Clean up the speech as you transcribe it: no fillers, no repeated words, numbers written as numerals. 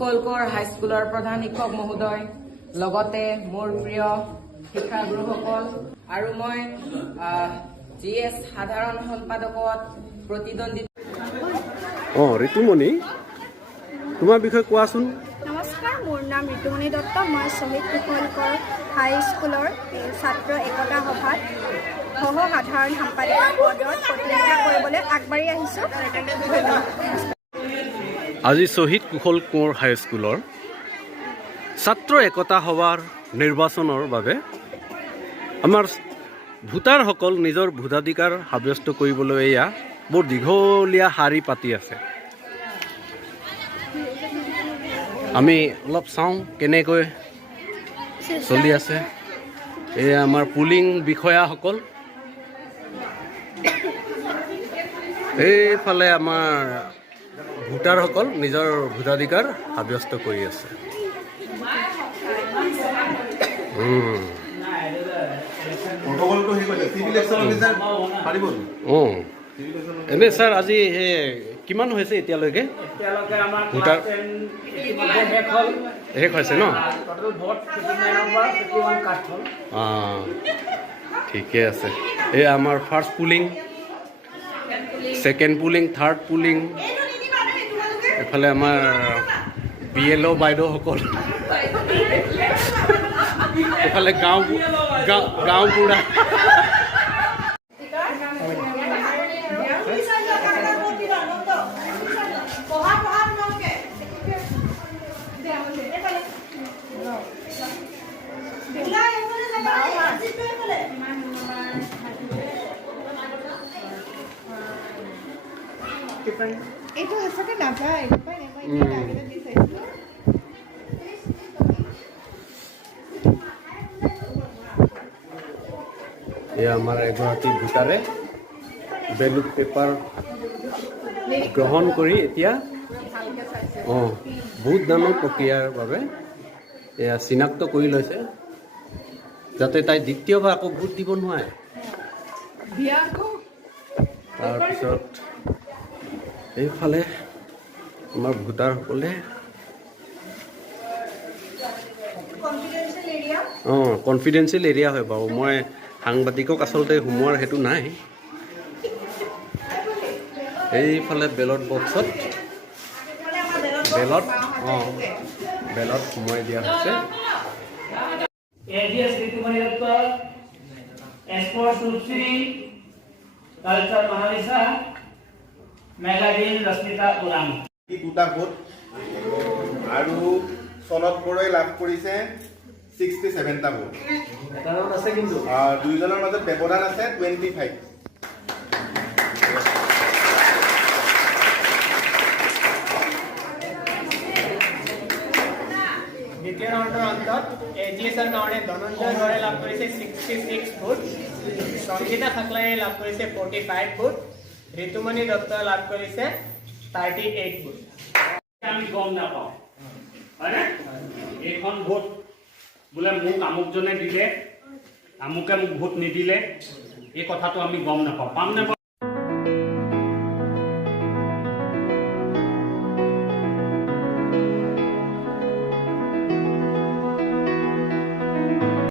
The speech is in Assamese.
কলকৰ হাইস্কুলৰ প্ৰধান শিক্ষক মহোদয়, লগতে মোৰ প্ৰিয় শিক্ষাগুৰুসকল আৰু মই GS সাধাৰণ সম্পাদকত প্ৰতিদ্বন্দ্বিতা। ঋতুমণি, তোমাৰ বিষয়ে কোৱাচোন। নমস্কাৰ, মোৰ নাম ঋতুমণি দত্ত। মই শ্বহীদ কুশলকৰ হাইস্কুলৰ ছাত্ৰ একতা সভাত সহ সাধাৰণ সম্পাদিকা পদত প্ৰতিযোগিতা কৰিবলৈ আগবাঢ়ি আহিছোঁ। আজি শ্বহীদ কুশল কোঁৱৰ হাইস্কুলৰ ছাত্ৰ একতা সভাৰ নিৰ্বাচনৰ বাবে আমাৰ ভোটাৰসকল নিজৰ ভোটাধিকাৰ সাব্যস্ত কৰিবলৈ এয়া বৰ দীঘলীয়া শাৰী পাতি আছে। আমি অলপ চাওঁ কেনেকৈ চলি আছে। এয়া আমাৰ পুলিং বিষয়াসকল, এইফালে আমাৰ ভোটাৰসকল নিজৰ ভোটাধিকাৰ সাব্যস্ত কৰি আছে। এনে ছাৰ আজি কিমান হৈছে এতিয়ালৈকে? ভোটাৰ শেষ হৈছে ন? ঠিকে আছে। এই আমাৰ first polling, second polling, third polling, এফালে আমাৰ BLO বাইদেউসকল, এফালে গাঁও বুঢ়া। এইটো সঁচাকৈ নাপায়। এয়া আমাৰ এগৰাকী ভোটাৰে বেলট পেপাৰ গ্ৰহণ কৰি এতিয়া ভোটদানৰ প্ৰক্ৰিয়াৰ বাবে এয়া চিনাক্ত কৰি লৈছে, যাতে তাই দ্বিতীয়বাৰ আকৌ ভোট দিব নোৱাৰে। তাৰপিছত এইফালে আমাৰ ভোটাৰসকলে কনফিডেন্সিয়েল এৰিয়া হয় বাৰু। মই সাংবাদিকক আচলতে সোমোৱাৰ সেইটো নাই। এইফালে বেলট বক্সত বেলট সোমোৱাই দিয়া হৈছে। AGS Ritumoni Dutta, sports Sushree, culture Mahalisha, magazine Rashmita Orang. দুটা ভোট আৰু চনত বৰাই লাভ কৰিছে 67টা ভোট। আছে কিন্তু দুইজনৰ মাজত ব্যৱধান আছে 25। দ্বিতীয় ৰাউণ্ডৰ অন্তত AGSৰ কাৰণে ধনঞ্জয় গড়ে লাভ কৰিছে 66 ভোট, সংগীতা খাকলাই লাভ কৰিছে 45 ভোট, ঋতুমণি দত্তই লাভ কৰিছে 38 ভোট। আমি গম নাপাওঁ হয়নে? এইখন ভোট বোলে মোক আমুকজনে দিলে, আমুকে মোক ভোট নিদিলে, এই কথাটো আমি গম নাপাওঁ। পাম নে?